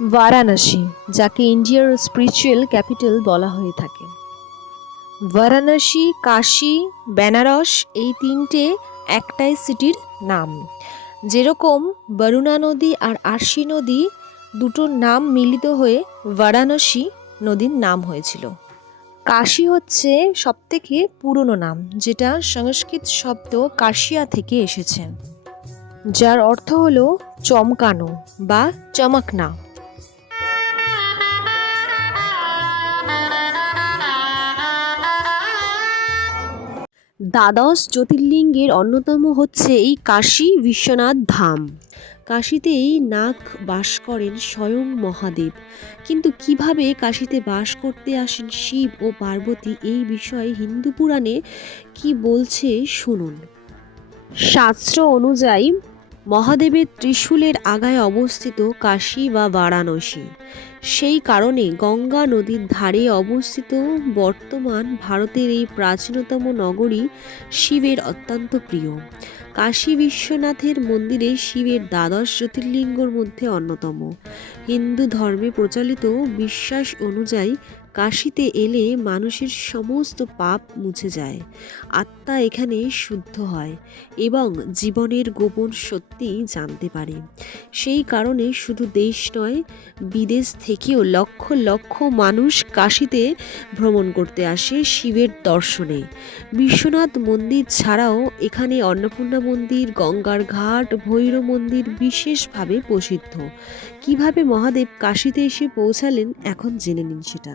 বারাণসী, যাকে ইন্ডিয়ার spiritual capital বলা হয়ে থাকে। বারাণসী, কাশী, বেনারস এই তিনটে একটাই সিটির নাম। যেরকম বরুণা নদী আর আরশি নদী দুটোর নাম মিলিত হয়ে বারাণসী নদীর নাম হয়েছিল। কাশী হচ্ছে সবথেকে পুরনো নাম, যেটা সংস্কৃত শব্দ কাশিয়া থেকে এসেছে, যার অর্থ হলো চমকানো বা চমকনা। দ্বাদশ জ্যোতির্লিঙ্গের অন্যতম হচ্ছে এই কাশী বিশ্বনাথ ধাম। কাশীতেই নাগ বাস করেন স্বয়ং মহাদেব। কিন্তু কিভাবে কাশীতে বাস করতে আসেন শিব ও পার্বতী, এই বিষয়ে হিন্দু পুরাণে কি বলছে শুনুন। শাস্ত্র অনুযায়ী মহাদেবের ত্রিশূলের আগায় অবস্থিত কাশী বা বারাণসী। সেই কারণে গঙ্গা নদীর ধারে অবস্থিত বর্তমান ভারতের এই প্রাচীনতম নগরী শিবের অত্যন্ত প্রিয়। কাশী বিশ্বনাথের মন্দিরে শিবের দ্বাদশ জ্যোতির্লিঙ্গর মধ্যে অন্যতম। হিন্দু ধর্মে প্রচলিত বিশ্বাস অনুযায়ী কাশীতে এলে মানুষের সমস্ত পাপ মুছে যায়, আত্মা এখানে শুদ্ধ হয় এবং জীবনের গোপন সত্যি জানতে পারে। সেই কারণে শুধু দেশ নয়, বিদেশ থেকেও লক্ষ লক্ষ মানুষ কাশীতে ভ্রমণ করতে আসে শিবের দর্শনে। বিশ্বনাথ মন্দির ছাড়াও এখানে অন্নপূর্ণা মন্দির, গঙ্গার ঘাট, ভৈরব মন্দির বিশেষভাবে প্রসিদ্ধ। কিভাবে মহাদেব কাশীতে এসে পৌঁছালেন এখন জেনে নিন সেটা।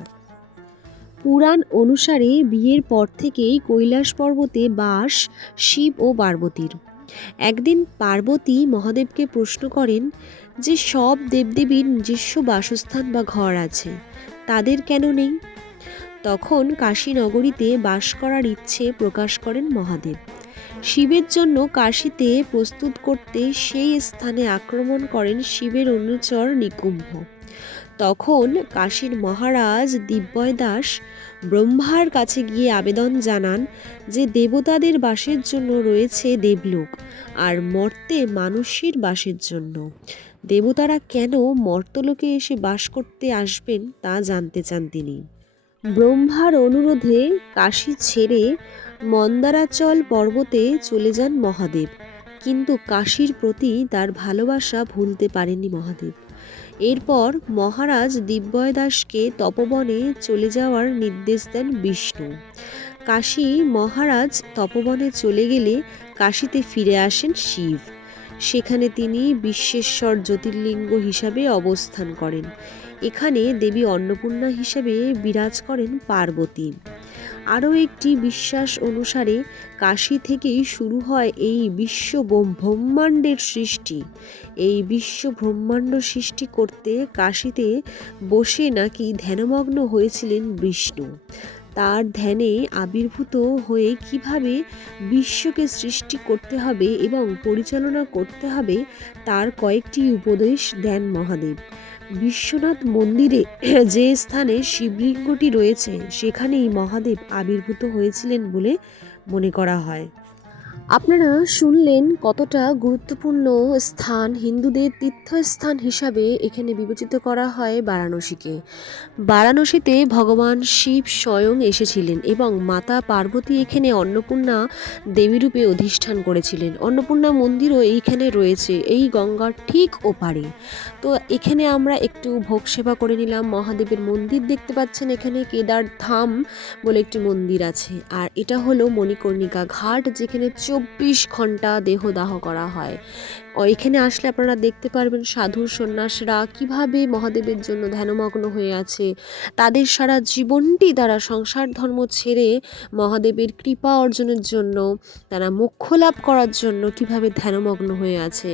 পুরাণ অনুসারে বিয়ের পর থেকেই কৈলাস পর্বতে বাস শিব ও পার্বতীর। একদিন পার্বতী মহাদেবকে প্রশ্ন করেন যে সব দেবদেবীর নিজস্ব বাসস্থান বা ঘর আছে, তাদের কেন নেই? তখন কাশী নগরীতে বাস করার ইচ্ছে প্রকাশ করেন মহাদেব। শিবের জন্য কাশীতে প্রস্তুত করতে সেই স্থানে আক্রমণ করেন শিবের অনুচর নিকুম্ভ। তখন কাশীর মহারাজ দিব্যদাস ব্রহ্মার কাছে গিয়ে আবেদন জানান যে দেবতাদের বাসের জন্য রয়েছে দেবলোক, আর মর্তে মানুষের বাসের জন্য। দেবতারা কেন মর্তলোকে এসে বাস করতে আসবেন তা জানতে চান তিনি। ব্রহ্মার অনুরোধে কাশী ছেড়ে মন্দারাচল পর্বতে চলে যান মহাদেব। কিন্তু কাশীর প্রতি তার ভালোবাসা ভুলতে পারেননি মহাদেব। এরপর মহারাজ দিব্যদাসকে তপবনে চলে যাওয়ার নির্দেশ দেন বিষ্ণু। কাশী মহারাজ তপবনে চলে গেলে কাশীতে ফিরে আসেন শিব। সেখানে তিনি বিশ্বেশ্বর জ্যোতির্লিঙ্গ হিসাবে অবস্থান করেন। এখানে দেবী অন্নপূর্ণা হিসাবে বিরাজ করেন পার্বতী। আরও একটি বিশ্বাস অনুসারে কাশী থেকেই শুরু হয় এই বিশ্ব ব্রহ্মাণ্ডের সৃষ্টি। এই বিশ্ব ব্রহ্মাণ্ড সৃষ্টি করতে কাশীতে বসে নাকি ধ্যানমগ্ন হয়েছিলেন বিষ্ণু। তার ধ্যানে আবির্ভূত হয়ে কিভাবে বিশ্বকে সৃষ্টি করতে হবে এবং পরিচালনা করতে হবে তার কয়েকটি উপদেশ দেন মহাদেব। বিশ্বনাথ মন্দিরে যে স্থানে শিবলিঙ্গটি রয়েছে সেখানেই মহাদেব আবির্ভূত হয়েছিলেন বলে মনে করা হয়। আপনারা শুনলেন কতটা গুরুত্বপূর্ণ স্থান, হিন্দুদের তীর্থস্থান হিসাবে এখানে বিবেচিত করা হয় বারাণসীকে। বারাণসীতে ভগবান শিব স্বয়ং এসেছিলেন এবং মাতা পার্বতী এখানে অন্নপূর্ণা দেবীরূপে অধিষ্ঠান করেছিলেন। অন্নপূর্ণা মন্দিরও এইখানে রয়েছে, এই গঙ্গার ঠিক ওপারে। তো এখানে আমরা একটু ভোগ সেবা করে নিলাম। মহাদেবের মন্দির দেখতে পাচ্ছেন, এখানে কেদার ধাম বলে একটি মন্দির আছে। আর এটা হলো মণিকর্ণিকা ঘাট, যেখানে 24 ঘন্টা দেহদাহ করা হয়। এখানে আসলে আপনারা দেখতে পারবেন সাধু সন্ন্যাসীরা কিভাবে মহাদেবের জন্য ধ্যানমগ্ন হয়ে আছে। তাদের সারা জীবনটি তারা সংসার ধর্ম ছেড়ে মহাদেবের কৃপা অর্জনের জন্য, তারা মোক্ষ লাভ করার জন্য কিভাবে ধ্যানমগ্ন হয়ে আছে।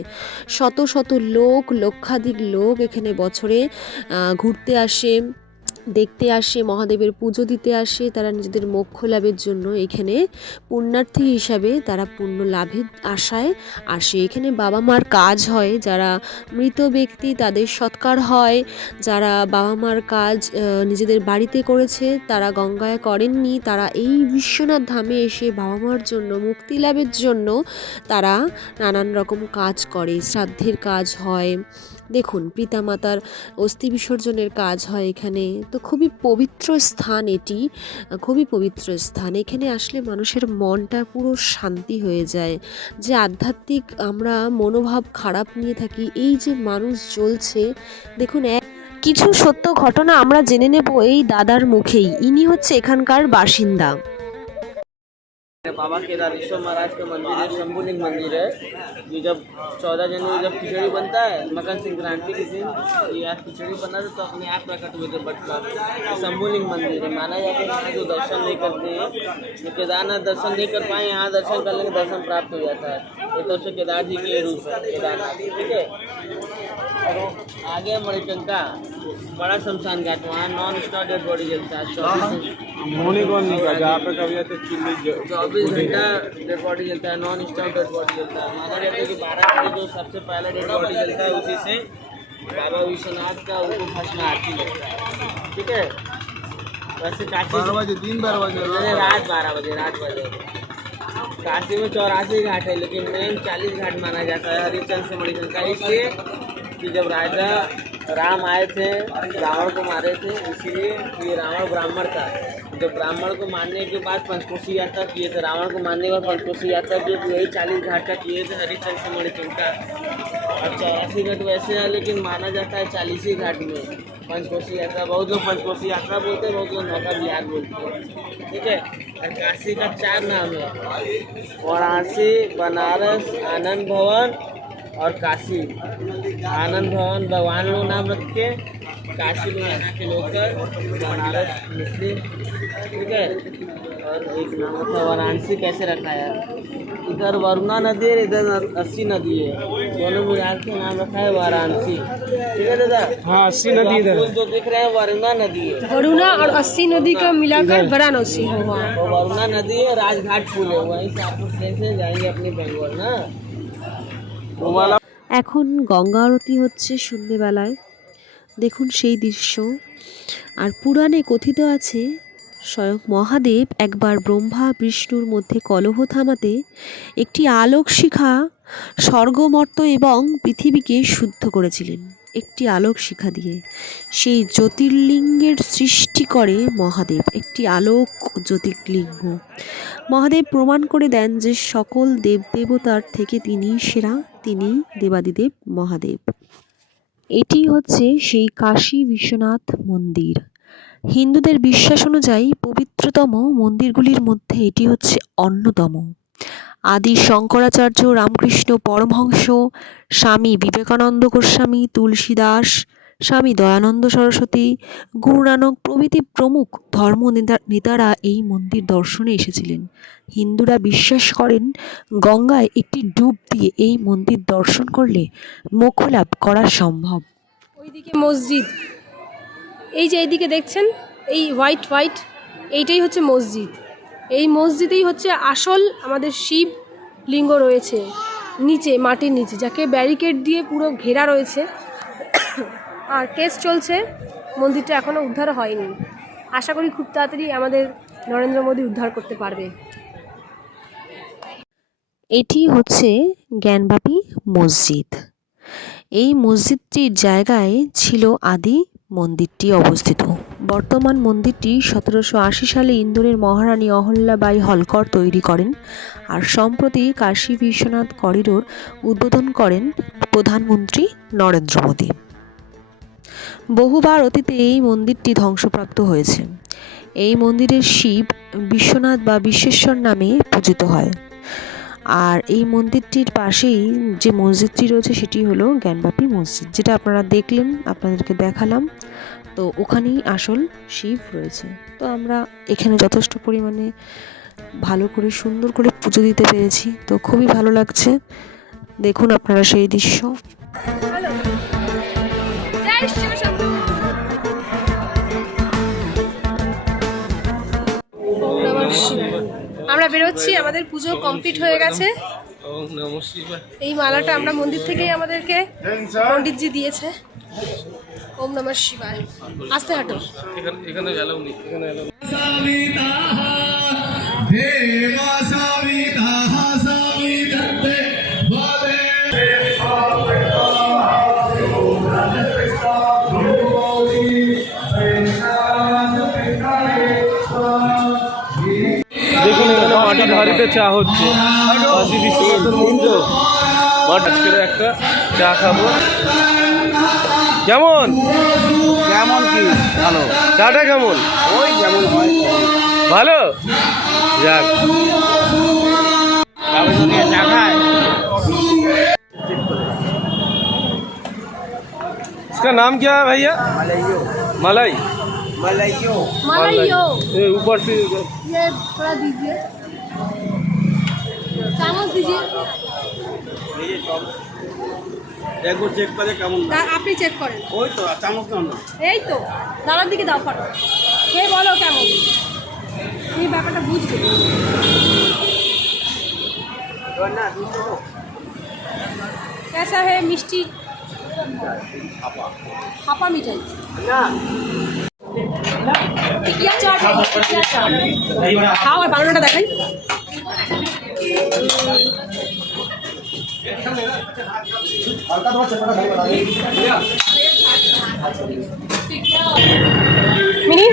শত শত লোক, লক্ষাধিক লোক এখানে বছরে ঘুরতে আসে, দেখতে আসে, মহাদেবের পুজো দিতে আসে। তারা নিজেদের মোক্ষ লাভের জন্য এখানে পুণ্যার্থী হিসাবে তারা পুণ্য লাভের আশায় আসে। এখানে বাবা মার কাজ হয়, যারা মৃত ব্যক্তি তাদের সৎকার হয়। যারা বাবা মার কাজ নিজেদের বাড়িতে করেছে, তারা গঙ্গায় করেননি, তারা এই বিশ্বনাথ ধামে এসে বাবা মার জন্য মুক্তি লাভের জন্য তারা নানান রকম কাজ করে। শ্রাদ্ধের কাজ হয়, দেখুন পিতামাতার অস্থি বিসর্জনের কাজ হয় এখানে। তো খুবই পবিত্র স্থান এটি, খুবই পবিত্র স্থান। এখানে আসলে মানুষের মনটা পুরো শান্তি হয়ে যায়। যে আধ্যাত্মিক আমরা মনোভাব খারাপ নিয়ে থাকি, এই যে মানুষ জ্বলছে, দেখুন কিছু সত্য ঘটনা আমরা জেনে নেব এই দাদার মুখেই। ইনি হচ্ছে এখানকার বাসিন্দা। बाबा केदारेश्वर महाराज का मंदिर है, शंभुलिंग मंदिर है। ये जब 14 जनवरी जब खिचड़ी बनता है मकर संक्रांति के दिन, ये आज खिचड़ी बना तो अपने आप प्रकट हुए थे बटका। शंभुलिंग मंदिर है, माना जाता है यहाँ जो दर्शन नहीं करते हैं, जो केदारनाथ दर्शन नहीं कर पाए, यहाँ दर्शन कर लेंगे दर्शन प्राप्त हो जाता है। ये तो केदार जी के रूप है केदारनाथ, ठीक है। और आगे मणिकंका बड़ा शमशान घाट, वहाँ नॉन स्टॉप डेड बॉडी जलता है 24 घंटा डेड बॉडी जलता है, नॉन स्टॉप डेड बॉडी जलता है। माना जाता है कि 12 बजे जो सबसे पहले डेड बॉडी जलता है, उसी से बाबा विश्वनाथ का उनको भस्म आरती लगता है, ठीक है। वैसे काशी 12 बजे दिन 12 बजे रात 12 बजे काशी में 84 घाट है, लेकिन मेन 40 घाट माना जाता है हरिचंद से मणिकंका, इसलिए कि जब राजा राम आए थे रावण को मारे थे, इसीलिए ये रावण ब्राह्मण था। जब ब्राह्मण को मारने के बाद पंचकोशी यात्रा किए थे, रावण को मारने के बाद पंचकोशी यात्रा किए थे, वही 40 घाट का किए थे हरिचंद से मणिकंका। और 84 घाट वैसे है, लेकिन माना जाता है 40 ही घाट में पंचकोशी यात्रा। बहुत लोग पंचकोशी यात्रा बोलते हैं, बहुत लोग नौका विहार बोलते हैं, ठीक है। और काशी का 4 नाम है, वाराणसी, बनारस, आनंद भवन और काशी। आनंद भवन भगवान लोग नाम रख के, काशी में यहाँ के लोग कर, बनारस मुस्लिम, ठीक है। और एक नाम था वाराणसी, कैसे रखा है, इधर वरुणा नदी है, इधर 80 नदी है, दोनों मिला के नाम रखा है वाराणसी, ठीक है दादा। हाँ 80 नदी इधर जो दिख रहे हैं वरुणा नदी है, वरुणा और 80 नदी का मिलाकर वाराणसी हुआ। वरुणा नदी है, राजघाट पुल है, वहीं से आप ट्रेन से जाएंगे अपनी बेंगलोर ना। এখন গঙ্গা আরতি হচ্ছে সন্ধ্যেবেলায়, দেখুন সেই দৃশ্য। আর পুরাণে কথিত আছে স্বয়ং মহাদেব একবার ব্রহ্মা বিষ্ণুর মধ্যে কলহ থামাতে একটি আলোক শিখা স্বর্গমর্ত এবং পৃথিবীকে শুদ্ধ করেছিলেন। একটি আলোক শিখা দিয়ে সেই জ্যোতির্লিঙ্গের সৃষ্টি করে মহাদেব, একটি আলোক জ্যোতির্লিঙ্গ। মহাদেব প্রমাণ করে দেন যে সকল দেবদেবতার থেকে তিনি সেরা, তিনি দেবাদিদেব মহাদেব। এটি হচ্ছে সেই কাশী বিশ্বনাথ মন্দির। হিন্দুদের বিশ্বাস অনুযায়ী পবিত্রতম মন্দিরগুলির মধ্যে এটি হচ্ছে অন্যতম। আদি শঙ্করাচার্য, রামকৃষ্ণ পরমহংস, স্বামী বিবেকানন্দ গোস্বামী, তুলসীদাস, স্বামী দয়ানন্দ সরস্বতী, গুরু নানক প্রভৃতি প্রমুখ ধর্ম নেতারা এই মন্দির দর্শনে এসেছিলেন। হিন্দুরা বিশ্বাস করেন গঙ্গায় একটি ডুব দিয়ে এই মন্দির দর্শন করলে মোক্ষ লাভ করা সম্ভব। ওইদিকে মসজিদ, এই যে এইদিকে দেখছেন এই হোয়াইট হোয়াইট, এইটাই হচ্ছে মসজিদ। এই মসজিদেই হচ্ছে আসল আমাদের শিব লিঙ্গ রয়েছে নিচে, মাটির নিচে, যাকে ব্যারিকেড দিয়ে পুরো ঘেরা রয়েছে। আর কেস চলছে, মন্দিরটা এখনও উদ্ধার হয়নি। আশা করি খুব তাড়াতাড়ি আমাদের নরেন্দ্র মোদী উদ্ধার করতে পারবে। এটি হচ্ছে জ্ঞানবাপী মসজিদ। এই মসজিদটির জায়গায় ছিল আদি মন্দিরটি অবস্থিত। বর্তমান মন্দিরটি 1780 সালে ইন্দোরের মহারানী অহল্যাবাই হলকর তৈরি করেন। আর সম্প্রতি কাশী বিশ্বনাথ করিডোর উদ্বোধন করেন প্রধানমন্ত্রী নরেন্দ্র মোদী। বহুবার অতীতে এই মন্দিরটি ধ্বংসপ্রাপ্ত হয়েছে। এই মন্দিরের শিব বিশ্বনাথ বা বিশ্বেশ্বর নামে পূজিত হয়। আর এই মন্দিরটির পাশেই যে মসজিদটি রয়েছে সেটি হলো জ্ঞানবাপী মসজিদ, যেটা আপনারা দেখলেন, আপনাদেরকে দেখালাম। তো ওখানেই আসল শিব রয়েছে। তো আমরা এখানে যথেষ্ট পরিমাণে ভালো করে সুন্দর করে পুজো দিতে পেরেছি, তো খুবই ভালো লাগছে। দেখুন আপনারা সেই দৃশ্য। আমরা বেরোচ্ছি, আমাদের পুজো কমপ্লিট হয়ে গেছে। এই মালাটা আমরা মন্দির থেকেই আমাদেরকে পণ্ডিতজি দিয়েছে। ওম নমঃ শিবায়। আস্তে হাঁটো। এখানে এলাও নেই, এখানে এলাও নেই। কাপে চা হচ্ছে কাশী বিশ্বনাথের মন্দির আজকের একটা চা খাবো। কেমন কেমন কি ভালো চাটা কেমন? ওই যেমন হয় ভালো। যাক চা খায় इसका नाम क्या है भैया? মালাইও मलाई। মালাইও মালাইও ये ऊपर से ये थोड़ा दीजिए চামচ दीजिए একবার চেক করে কেমন আপনি চেক করেন ওই তো চামচ কেমন এই তো দাদার দিকে দাও ফটো কে বলো কেমন এই ব্যাপারটা বুঝবে না कैसा है मिष्टी हापा मिठाई না টিকিয়া চাট টিকিয়া চাট খাও আর বানানোটা দেখাই मिनी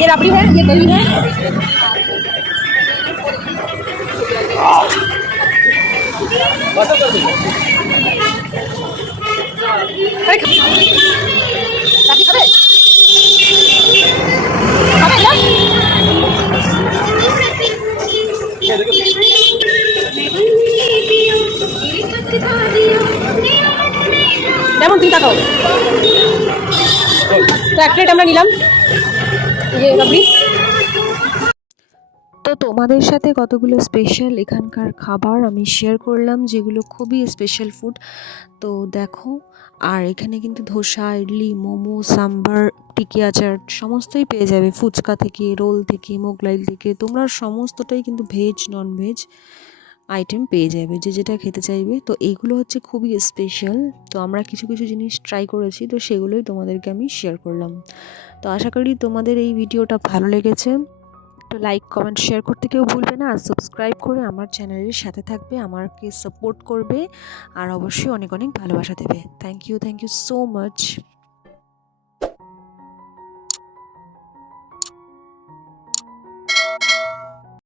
ये रबड़ी है ये दही है अरे चाटी खाবে খাবে না যেমন তুমি তাকাও তো এক প্লেট আমরা নিলাম ये रबड़ी তো তোমাদের সাথে কতগুলো স্পেশাল এখানকার খাবার আমি শেয়ার করলাম যেগুলো খুবই স্পেশাল ফুড। তো দেখো, আর এখানে কিন্তু ধোসা, ইডলি, মোমো, সাম্বার, টিকিয়া চাট সমস্তই পেয়ে যাবে। ফুচকা থেকে, রোল থেকে, মোগলাই থেকে, তোমরা সমস্তটাই কিন্তু ভেজ নন ভেজ আইটেম পেয়ে যাবে, যে যেটা খেতে চাইবে। তো এইগুলো হচ্ছে খুবই স্পেশাল। তো আমরা কিছু কিছু জিনিস ট্রাই করেছি, তো সেগুলোই তোমাদেরকে আমি শেয়ার করলাম। তো আশা করি তোমাদের এই ভিডিওটা ভালো লেগেছে। তো লাইক, কমেন্ট, শেয়ার করতে কেউ ভুলবে না। আর সাবস্ক্রাইব করে আমার চ্যানেলের সাথে থাকবে, আমাকে সাপোর্ট করবে, আর অবশ্যই অনেক অনেক ভালোবাসা দেবে। Thank you so much.